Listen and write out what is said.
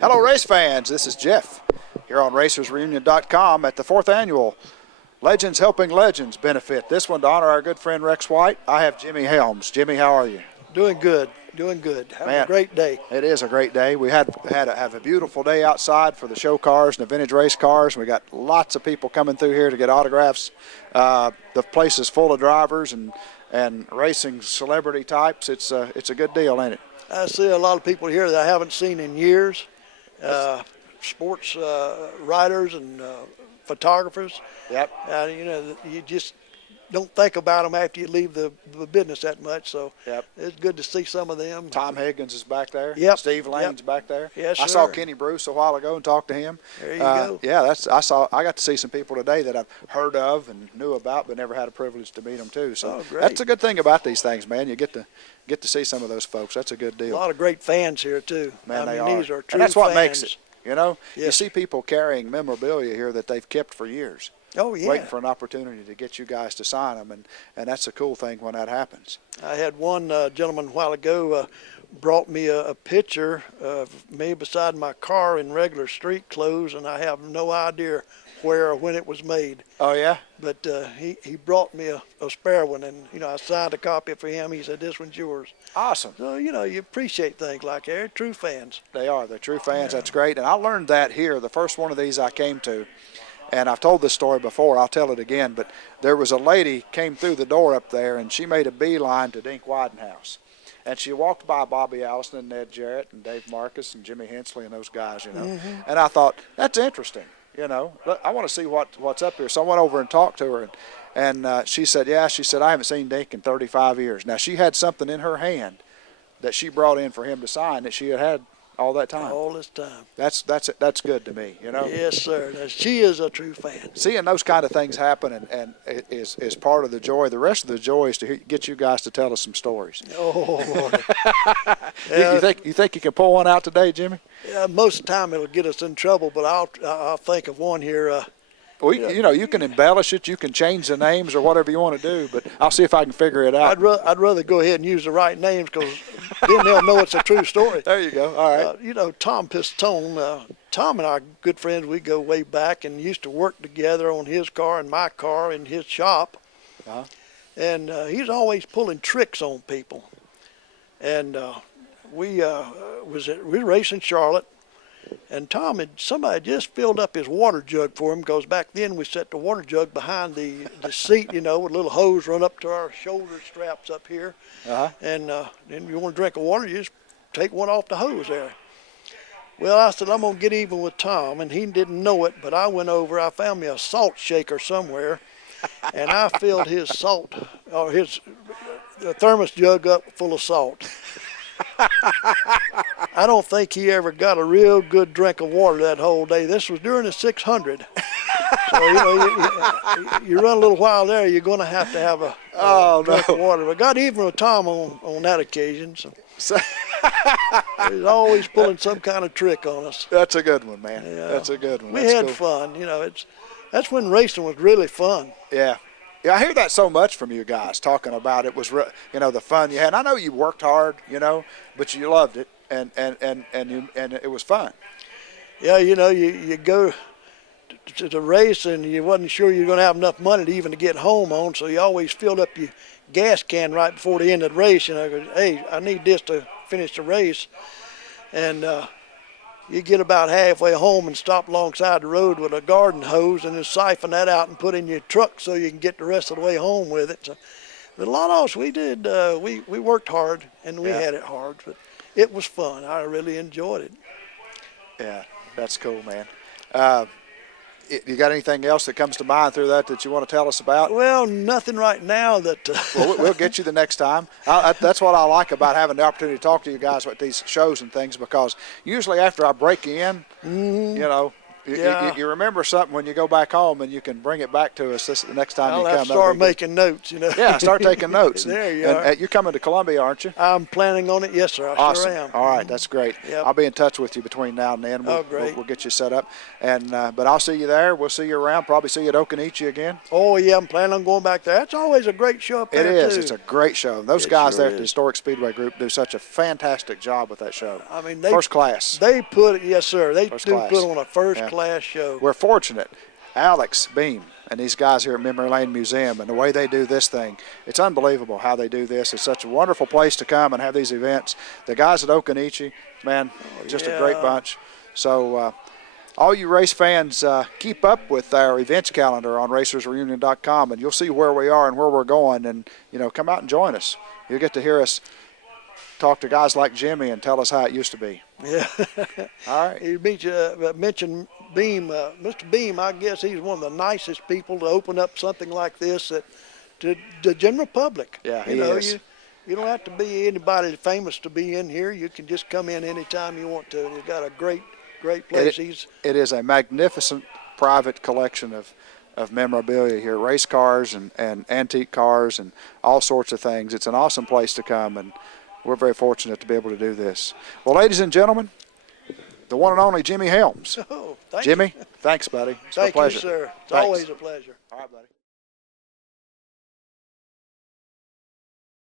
Hello, race fans. This is Jeff here on RacersReunion.com at the 4th Annual Legends Helping Legends benefit. This one to honor our good friend Rex White. I have Jimmy Helms. Jimmy, how are you? Doing good. Having a great day. It is a great day. We have a beautiful day outside for the show cars and the vintage race cars. We got lots of people coming through here to get autographs. The place is full of drivers and racing celebrity types. It's a good deal, ain't it? I see a lot of people here that I haven't seen in years. Sports writers and photographers. Yep. You just don't think about them after you leave the business that much. So yep. It's good to see some of them. Tom Higgins is back there. Yep. Steve Lane's back there. Yes, I sir. saw Kenny Bruce a while ago and talked to him. There you go. Yeah, I got to see some people today that I've heard of and knew about, but never had a privilege to meet them too. So that's a good thing about these things, man. You get to see some of those folks. That's a good deal. A lot of great fans here too. Man, These are true and that's what fans. makes it. You know, yes. You see people carrying memorabilia here that they've kept for years. Oh, yeah. Waiting for an opportunity to get you guys to sign them, and that's a cool thing when that happens. I had one gentleman a while ago brought me a picture of me beside my car in regular street clothes, and I have no idea where or when it was made. Oh, yeah? But he brought me a spare one, and, I signed a copy for him. He said, "This one's yours." Awesome. So, you appreciate things like that. They're true fans. They are. They're true fans. Yeah. That's great. And I learned that here. The first one of these I came to, and I've told this story before. I'll tell it again. But there was a lady came through the door up there, and she made a beeline to Dink Widenhouse. And she walked by Bobby Allison and Ned Jarrett and Dave Marcus and Jimmy Hensley and those guys, Mm-hmm. And I thought, that's interesting. I want to see what's up here. So I went over and talked to her, and she said, I haven't seen Dink in 35 years. Now, she had something in her hand that she brought in for him to sign that she had all that time. All this time. That's good to me, Yes, sir. She is a true fan. Seeing those kind of things happen and is part of the joy. The rest of the joy is to get you guys to tell us some stories. Oh, Lord. You think you can pull one out today, Jimmy? Yeah, most of the time it'll get us in trouble, but I'll think of one here. Well, you can embellish it, you can change the names or whatever you want to do, but I'll see if I can figure it out. I'd rather go ahead and use the right names because then they'll know it's a true story. There you go. All right. Tom Pistone, Tom and I are good friends. We go way back and used to work together on his car and my car in his shop. Uh-huh. And he's always pulling tricks on people. And we were racing Charlotte. And somebody just filled up his water jug for him because back then we set the water jug behind the seat, with a little hose run up to our shoulder straps up here. Uh-huh. And then you want to drink of water, you just take one off the hose there. Well, I said, I'm going to get even with Tom, and he didn't know it, but I went over, I found me a salt shaker somewhere, and I filled his thermos jug up full of salt. I don't think he ever got a real good drink of water that whole day. This was during the 600. So, you run a little while there, you're going to have a drink of water. But got even with Tom on that occasion. So. He's always pulling some kind of trick on us. That's a good one, man. Yeah. That's a good one. We had fun. That's when racing was really fun. Yeah. Yeah, I hear that so much from you guys talking about it was, the fun you had. And I know you worked hard, but you loved it, and it was fun. Yeah, you go to the race and you wasn't sure you were going to have enough money to get home on, so you always filled up your gas can right before the end of the race. Hey, I need this to finish the race, and you get about halfway home and stop alongside the road with a garden hose and just siphon that out and put in your truck so you can get the rest of the way home with it. So, but a lot of us, we did, we worked hard and we had it hard, but it was fun. I really enjoyed it. Yeah, that's cool, man. You got anything else that comes to mind through that you want to tell us about? Well, nothing right now that... Well, we'll get you the next time. That's what I like about having the opportunity to talk to you guys with these shows and things, because usually after I break in, You remember something when you go back home, and you can bring it back to us the next time you I'll come. have to start making notes, Yeah, start taking notes. There you are. You're coming to Columbia, aren't you? I'm planning on it. Yes, sir. I Awesome. sure am. All right, that's great. Yep. I'll be in touch with you between now and then. Great. We'll get you set up. And but I'll see you there. We'll see you around. Probably see you at Okanichi again. Oh, yeah, I'm planning on going back there. That's always a great show up there, It is. too. It's a great show. Those guys there at the Historic Speedway Group do such a fantastic job with that show. I mean, first class. They put, yes, sir. They First do class. put on a first-class show. We're fortunate. Alex Beam and these guys here at Memory Lane Museum, and the way they do this thing, it's unbelievable how they do this. It's such a wonderful place to come and have these events. The guys at Okanichi, man, just a great bunch. So all you race fans, keep up with our events calendar on racersreunion.com, and you'll see where we are and where we're going, and come out and join us. You'll get to hear us talk to guys like Jimmy and tell us how it used to be. Yeah. All right. You mentioned Beam. Mr. Beam, I guess he's one of the nicest people to open up something like this to the general public. Yeah, he is. You don't have to be anybody famous to be in here. You can just come in anytime you want to. He's got a great place. It is a magnificent private collection of memorabilia here, race cars and antique cars and all sorts of things. It's an awesome place to come, and we're very fortunate to be able to do this. Well, ladies and gentlemen, the one and only Jimmy Helms. Oh, thank Jimmy, you. thanks, buddy. It's Thank a pleasure. you, sir. It's Thanks. always a pleasure. All right, buddy.